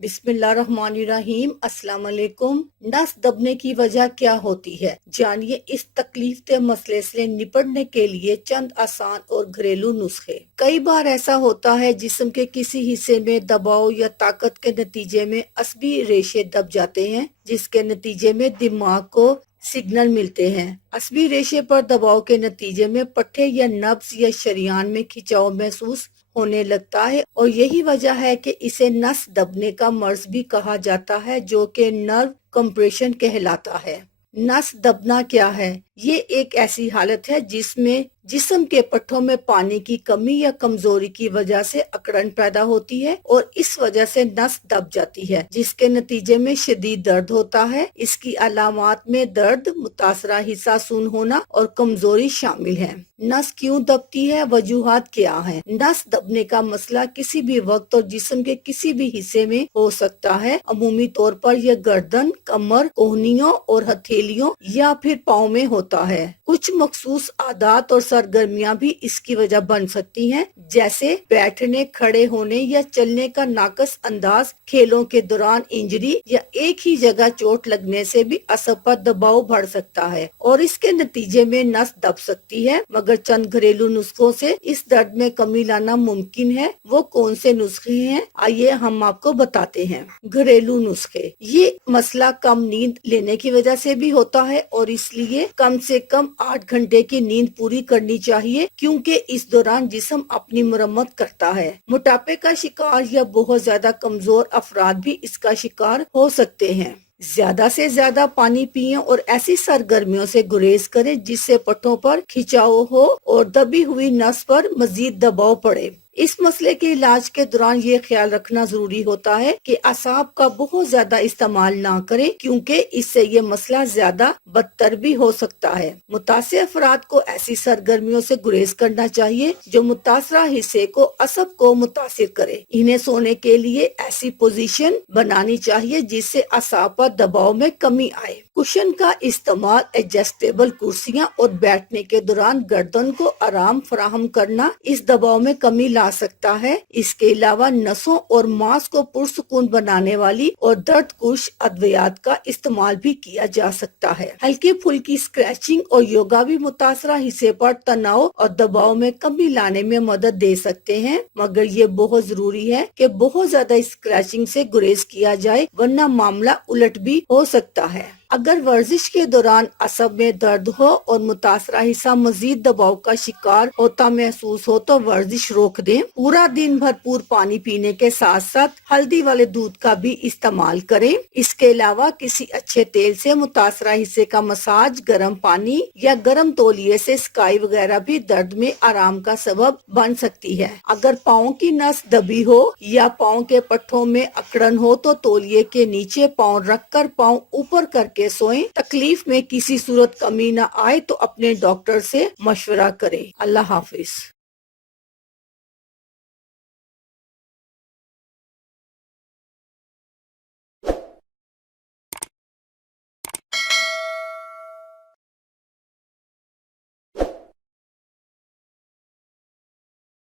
बिस्मिल्लाहिर्रहमानिर्रहीम। अस्सलाम वालेकुम। नस दबने की वजह क्या होती है, जानिए इस तकलीफ दे मसले से निपटने के लिए चंद आसान और घरेलू नुस्खे। कई बार ऐसा होता है जिस्म के किसी हिस्से में दबाव या ताकत के नतीजे में असबी रेशे दब जाते हैं, जिसके नतीजे में दिमाग को सिग्नल मिलते हैं। असबी रेशे पर दबाव के नतीजे में पट्टे या नब्ज या शरियान में खिंचाव महसूस होने लगता है और यही वजह है कि इसे नस दबने का मर्ज भी कहा जाता है, जो कि नर्व कंप्रेशन कहलाता है। नस दबना क्या है? ये एक ऐसी हालत है जिसमें जिस्म के पट्टों में पानी की कमी या कमजोरी की वजह से अकड़न पैदा होती है और इस वजह से नस दब जाती है, जिसके नतीजे में शदीद दर्द होता है। इसकी अलामात में दर्द, मुतासरा हिस्सा सुन्न होना और कमजोरी शामिल है। नस क्यों दबती है? वजूहात क्या है? नस दबने का मसला किसी भी वक्त और जिस्म के किसी भी हिस्से में हो सकता है। अमूमी तौर पर यह गर्दन, कमर, कोहनियों और हथेलियों या फिर पाँव में होता है। कुछ मखसूस आदात और सरगर्मियां भी इसकी वजह बन सकती हैं, जैसे बैठने, खड़े होने या चलने का नाकस अंदाज, खेलों के दौरान इंजरी या एक ही जगह चोट लगने से भी असब पर दबाव बढ़ सकता है और इसके नतीजे में नस दब सकती है। मगर चंद घरेलू नुस्खों से इस दर्द में कमी लाना मुमकिन है। वो कौन से नुस्खे हैं, आइए हम आपको बताते हैं। घरेलू नुस्खे। ये मसला कम नींद लेने की वजह से भी होता है और इसलिए कम से कम 8 घंटे की नींद पूरी करनी चाहिए, क्योंकि इस दौरान जिस्म अपनी मरम्मत करता है। मोटापे का शिकार या बहुत ज्यादा कमजोर अफराद भी इसका शिकार हो सकते हैं। ज्यादा से ज्यादा पानी पिएं और ऐसी सरगर्मियों से गुरेज करें जिससे पट्टों पर खिंचाव हो और दबी हुई नस पर मजीद दबाव पड़े। इस मसले के इलाज के दौरान ये ख्याल रखना जरूरी होता है कि असाब का बहुत ज्यादा इस्तेमाल ना करें, क्योंकि इससे ये मसला ज्यादा बदतर भी हो सकता है। मुतासिर अफराद को ऐसी सरगर्मियों से गुरेज करना चाहिए जो मुतासरा हिस्से को असब को मुतासिर करे। इन्हें सोने के लिए ऐसी पोजीशन बनानी चाहिए जिससे असाब पर दबाव में कमी आए। कुशन का इस्तेमाल, एडजस्टेबल कुर्सियां और बैठने के दौरान गर्दन को आराम फराहम करना इस दबाव में कमी ला सकता है। इसके अलावा नसों और मांस को पुरसुकून बनाने वाली और दर्द कुश अद्वियात का इस्तेमाल भी किया जा सकता है। हल्की फुल्की स्क्रैचिंग और योगा भी मुतासरा हिस्से पर तनाव और दबाव में कमी लाने में मदद दे सकते हैं, मगर ये बहुत जरूरी है कि बहुत ज्यादा स्क्रैचिंग से गुरेज किया जाए, वरना मामला उलट भी हो सकता है। अगर वर्जिश के दौरान असब में दर्द हो और मुतासरा हिस्सा मजीद दबाव का शिकार होता महसूस हो तो वर्जिश रोक दें। पूरा दिन भरपूर पानी पीने के साथ साथ हल्दी वाले दूध का भी इस्तेमाल करें। इसके अलावा किसी अच्छे तेल से मुतासरा हिस्से का मसाज, गर्म पानी या गर्म तौलिए से स्काई वगैरह भी दर्द में आराम का सबब बन सकती है। अगर पाँव की नस दबी हो या पाँव के पट्टों में अकड़न हो तो तौलिए के नीचे पाँव रखकर पाँव ऊपर करके सोएं। तकलीफ में किसी सूरत कमी न आए तो अपने डॉक्टर से मशवरा करें। अल्लाह हाफिज।